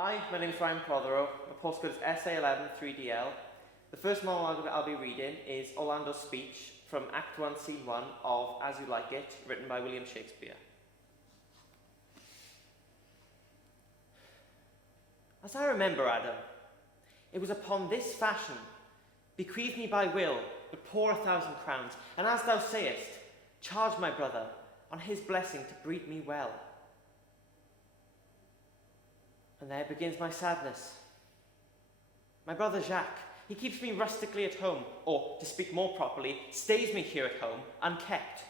Hi, my name is Ryan Prothero. My postcode is SA11 3DL. The first monologue that I'll be reading is Orlando's speech from Act 1, Scene 1 of As You Like It, written by William Shakespeare. As I remember, Adam, it was upon this fashion, bequeathed me by will, but poor 1,000 crowns, and as thou sayest, charge my brother on his blessing to breed me well. And there begins my sadness. My brother Jacques, he keeps me rustically at home, or, to speak more properly, stays me here at home, unkept.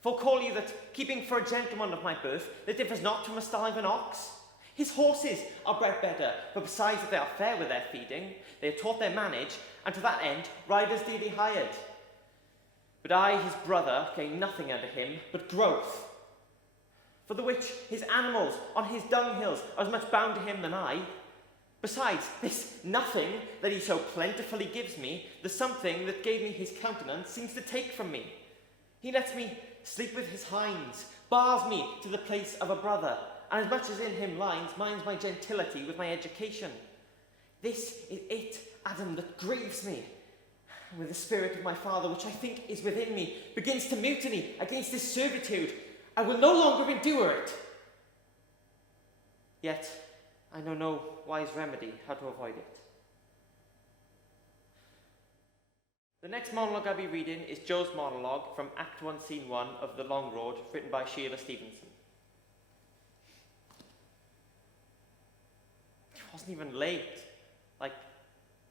For call you that, keeping for a gentleman of my birth, that differs not from a stall of an ox. His horses are bred better, but besides that they are fair with their feeding, they are taught their manage, and to that end riders dearly hired. But I, his brother, gain nothing under him but growth. For the which his animals on his dunghills are as much bound to him than I. Besides, this nothing that he so plentifully gives me, the something that gave me his countenance seems to take from me. He lets me sleep with his hinds, bars me to the place of a brother, and as much as in him lies, minds my gentility with my education. This is it, Adam, that grieves me. And with the spirit of my father, which I think is within me, begins to mutiny against this servitude, I will no longer endure it. Yet, I know no wise remedy how to avoid it. The next monologue I'll be reading is Joe's monologue from Act 1, Scene 1 of The Long Road, written by Sheila Stevenson. It wasn't even late, like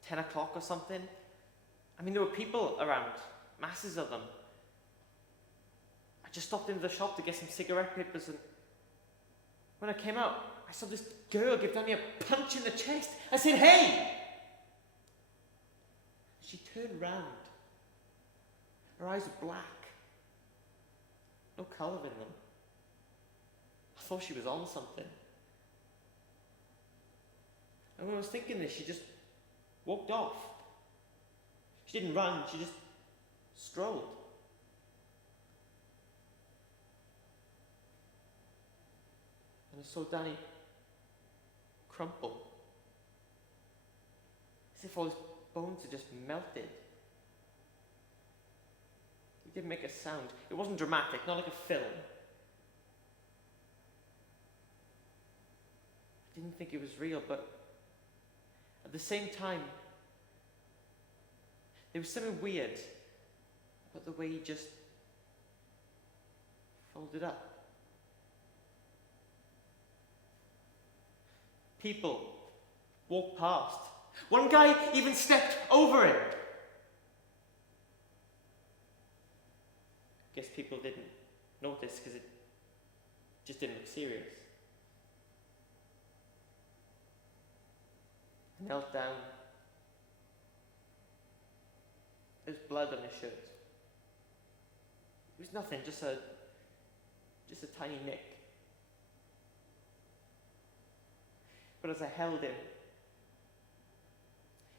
10 o'clock or something. I mean, there were people around, masses of them. I just stopped into the shop to get some cigarette papers, and when I came out, I saw this girl give Danny a punch in the chest. I said, "Hey!" She turned round. Her eyes were black. No colour in them. I thought she was on something. And when I was thinking this, she just walked off. She didn't run, she just strolled. And I saw Danny crumple, as if all his bones had just melted. He didn't make a sound. It wasn't dramatic, not like a film. I didn't think it was real, but at the same time, there was something weird about the way he just folded up. People walked past. One guy even stepped over it. Guess people didn't notice because it just didn't look serious. I knelt down. There was blood on his shirt. It was nothing, just a tiny nick. But as I held him,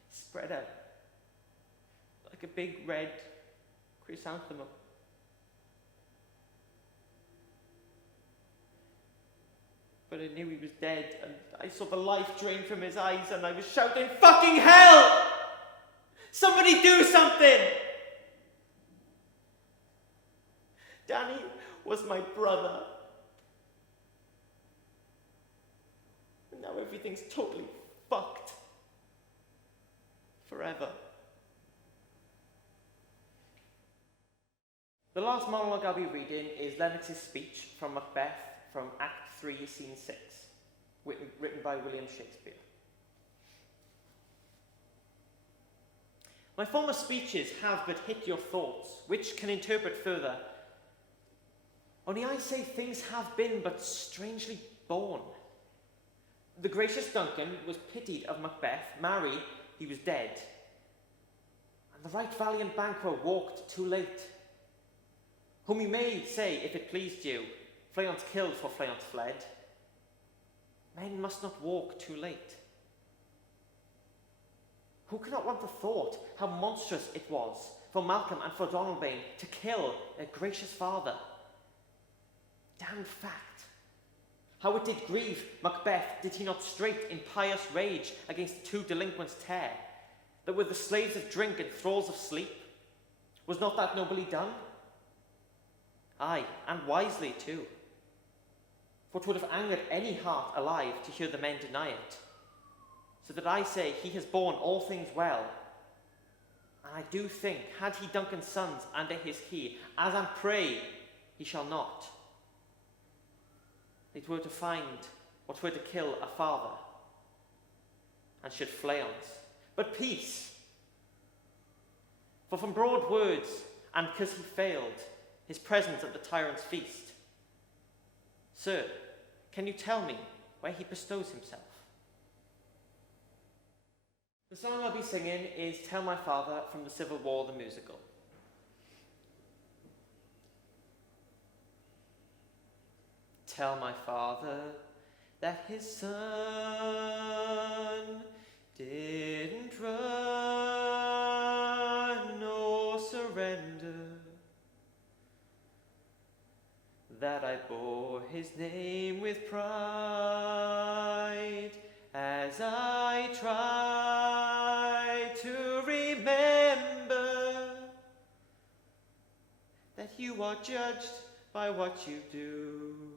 he spread out like a big red chrysanthemum. But I knew he was dead, and I saw the life drain from his eyes, and I was shouting, "Fucking hell! Somebody do something!" Danny was my brother. And now everything's totally fucked. Forever. The last monologue I'll be reading is Lennox's speech from Macbeth from Act 3, Scene 6, written by William Shakespeare. My former speeches have but hit your thoughts, which can interpret further. Only I say things have been but strangely born. The gracious Duncan was pitied of Macbeth, marry, he was dead. And the right valiant Banquo walked too late. Whom you may say, if it pleased you, Fleance killed for Fleance fled. Men must not walk too late. Who cannot want the thought how monstrous it was for Malcolm and for Donalbain to kill their gracious father? Damned fact! How it did grieve Macbeth, did he not straight in pious rage against two delinquents tear, that were the slaves of drink and thralls of sleep? Was not that nobly done? Aye, and wisely too. For 'twould have angered any heart alive to hear the men deny it. So that I say he has borne all things well. And I do think, had he Duncan's sons under his key, as I pray he shall not, it were to find what were to kill a father, and should flay on's. But peace! For from broad words, and 'cause he failed, his presence at the tyrant's feast. Sir, can you tell me where he bestows himself? The song I'll be singing is Tell My Father from the Civil War, the musical. Tell my father that his son didn't run nor surrender, that I bore his name with pride as I try to remember that you are judged by what you do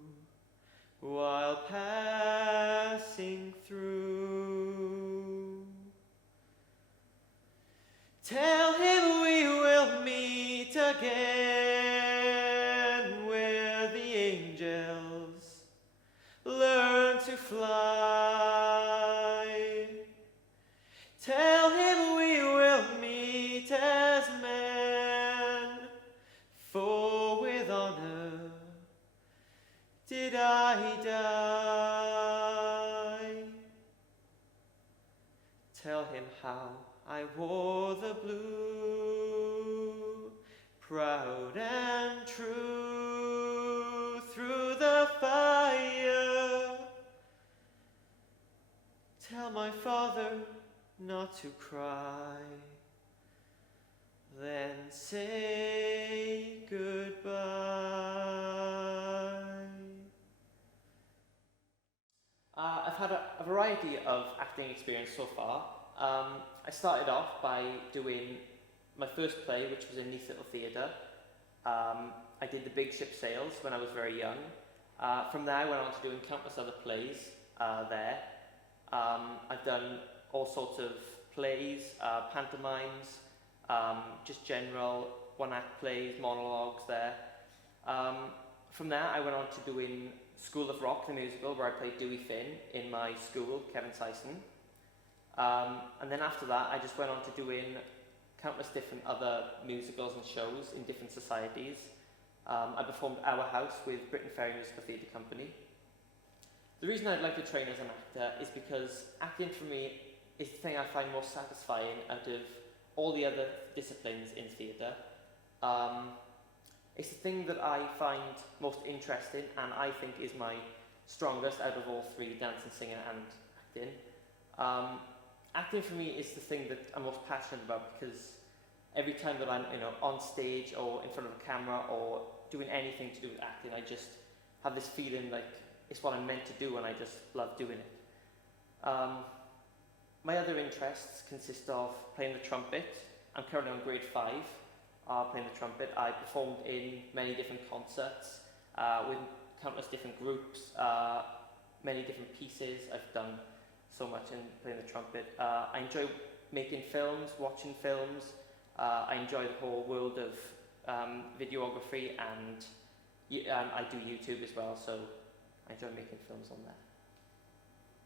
while passing through. Tell him we will meet again where the angels learn to fly. Tell him we will meet as men, for with honor did I die. Tell him how I wore the blue, proud and true, through the fire. Tell my father not to cry, then say goodbye. I've had a variety of acting experience so far. I started off by doing my first play, which was in Neath Little Theatre. I did The Big Ship Sails when I was very young. From there I went on to doing countless other plays there. I've done all sorts of plays, pantomimes, just general one-act plays, monologues there. From there I went on to doing School of Rock, the musical, where I played Dewey Finn in my school, Kevin Syson. And then after that, I just went on to doing countless different other musicals and shows in different societies. I performed Our House with Britain Ferry Musical Theatre Company. The reason I'd like to train as an actor is because acting for me is the thing I find most satisfying out of all the other disciplines in theatre. It's the thing that I find most interesting and I think is my strongest out of all three, dancing, singing and acting. Acting for me is the thing that I'm most passionate about, because every time that I'm on stage or in front of a camera or doing anything to do with acting, I just have this feeling like it's what I'm meant to do and I just love doing it. My other interests consist of playing the trumpet. I'm currently on grade 5, playing the trumpet. I performed in many different concerts with countless different groups, many different pieces. I've done so much in playing the trumpet. I enjoy making films, watching films. I enjoy the whole world of videography, and I do YouTube as well, so I enjoy making films on there.